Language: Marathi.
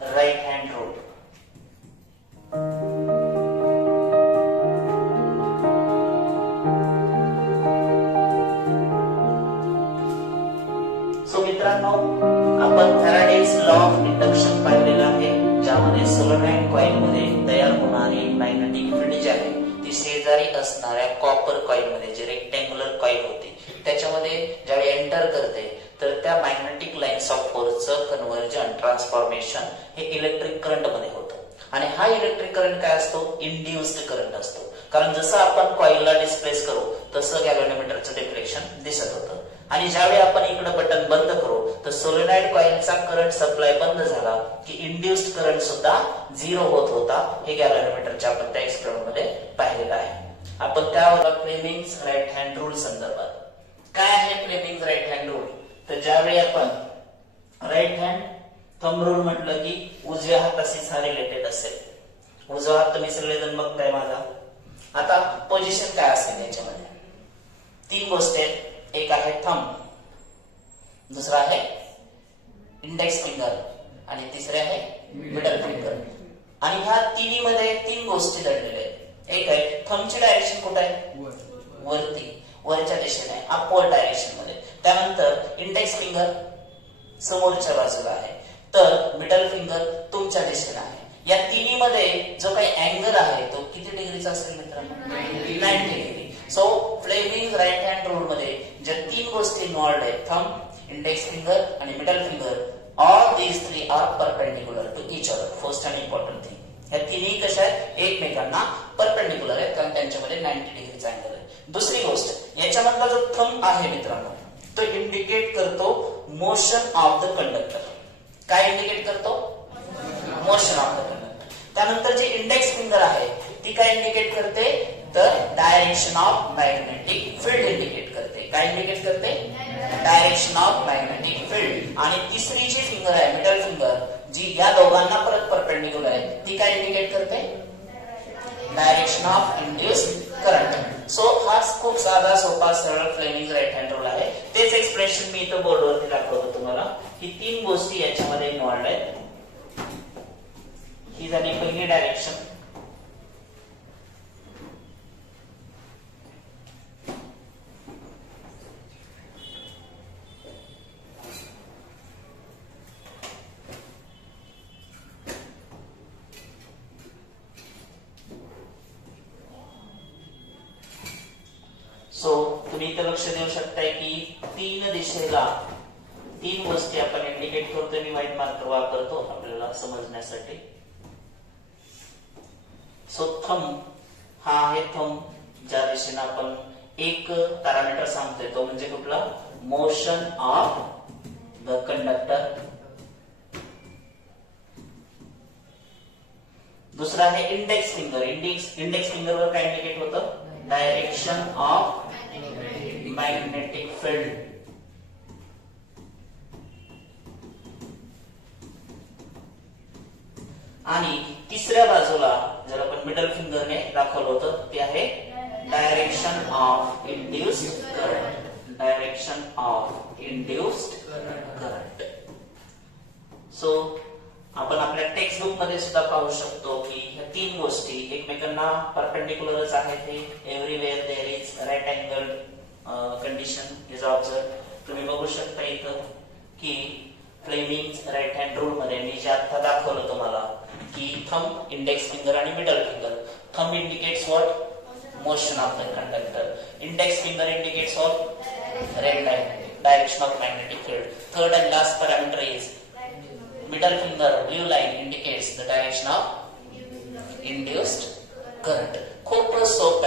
right hand rule. सो मित्रांनो, आपण फॅराडेज लॉ ऑफ इंडक्शन पाहिलेला आहे, ज्यामध्ये सोलेनॉइड कॉइल मध्ये तयार होणारी मॅग्नेटिक फील्ड जी आहे ती शेजारी असणाऱ्या कॉपर कॉइल मध्ये, जे रेक्टँग्युलर कॉइल होती त्याच्यामध्ये ज्यावेळी एंटर करते तर त्या मॅग्नेटिक लाईन्स ऑफ फोर्सचं कन्व्हर्जन, ट्रान्सफॉर्मेशन हे इलेक्ट्रिक करंट मध्ये होतं. आणि हा इलेक्ट्रिक करंट काय असतो? इंड्युस्ड करंट असतो. कारण जसं आपण कॉइलला डिस्प्लेस करू तसं गॅल्व्हॅनोमीटरचं डिफ्लेक्शन दिसत होतं. आणि ज्यावेळी आपण इकडे बटन बंद करू तर सोलेनॉइड कॉइलचा करंट सप्लाय बंद झाला की इंड्युस्ड करंट सुद्धा 0 होत होता. हे गॅल्व्हॅनोमीटरच्या आपण त्या एक्सपेरिमेंट मध्ये पाहिलेलं आहे. आपण त्यावर फ्लेमिंग्स राईट हँड रूल संदर्भात काय आहे फ्लेमिंग्स राईट हँड रूल, तर ज्यावेळी आपण राईट हँड थंब रूल म्हटलं की उजव्या हाताशीच हा रिलेटेड असेल. उजवा हात तुम्ही सगळेजण बघताय माझा. आता पोझिशन काय असेल याच्यामध्ये? 3 गोष्टी आहेत. एक आहे थंब, दुसरा आहे इंडेक्स फिंगर आणि तिसरे आहे मिडल फिंगर. आणि ह्या तिन्ही मध्ये 3 गोष्टी दडलेल्या आहेत. एक आहे थंबची डायरेक्शन कुठे आहे? वरती, वरच्या दिशेने, अपवर्ड डायरेक्शन मध्ये. त्यानंतर इंडेक्स फिंगर समोरच्या बाजूला आहे, तर मिडल फिंगर तुमच्या दिशेने आहे. या तिन्ही मध्ये जो काही अँगल आहे तो किती डिग्रीचा असेल मित्रांनो? 90 degree. So Fleming right hand rule मध्ये ज्या 3 गोष्टी इन्व्हॉल्व्ड आहेत, थंब, इंडेक्स फिंगर आणि middle finger, all these 3 are perpendicular to each other. First and important thing, ह्या तिन्ही कशा आहेत? एकमेकांना परपेंडिक्युलर आहेत, कारण त्यांच्यामध्ये 90 डिग्रीचा अँगल आहे. दुसरी गोष्ट, याच्यामधला जो थंब आहे मित्रांनो तो इंडिकेट करतो मोशन ऑफ द कंडक्टर. काय इंडिकेट करतो? Motion of the conductor. त्यानंतर जे इंडेक्स फिंगर आहे ती काय इंडिकेट करते? तर direction of magnetic field indicate करते. काय इंडिकेट करते? Direction of magnetic field. आणि तिसरी जी फिंगर आहे मिडल फिंगर, जी या दोघांना परत परपेंडिक्युलर आहे, ती काय इंडिकेट करते? Direction of induced current. So हा खूप साधा सोपा सरळ फ्लेमिंग राईट हँड रूल आहे. तेच एक्सप्रेशन मी इथं बोर्डवरती दाखवतो तुम्हाला की 3 गोष्टी याच्यामध्ये इन्व्हॉल्व्ड आहेत. ही झाली पहिली डायरेक्शन. सो तुम्ही इथे लक्ष देऊ शकताय की 3 दिशेला 3 गोष्टी आपण इंडिकेट करतोय. मी व्हाईट मार्कर वापरतो आपल्याला समजण्यासाठी. सो थंब हा आहे थंब, ज्या दिशेने आपण एक पॅरामीटर सांगतोय तो म्हणजे कुठला? Motion of the conductor. दुसरा आहे इंडेक्स फिंगर. इंडेक्स फिंगर वर काय इंडिकेट होतं? Direction of magnetic field. आणि तिसऱ्या बाजूला जर आपण मिडल फिंगरने दाखवलं होतं ते आहे direction of induced current. Direction of induced current. So आपण आपल्या टेक्स्ट बुक मध्ये सुद्धा पाहू शकतो की ह्या 3 गोष्टी एकमेकांना परपेंडिक्युलरच आहेत. Everywhere there is right angle condition is observe. तुम्ही बघू शकता इथं की फ्लेमिंग राईट हँड रूल मध्ये मी जे आता दाखवलं तुम्हाला की थंब, इंडेक्स फिंगर आणि middle finger. Thumb indicates what? Motion of the conductor. Index finger indicates what? Direction of magnetic field. Third and last parameter is middle finger blue line indicates the direction of induced current. खूप सोपं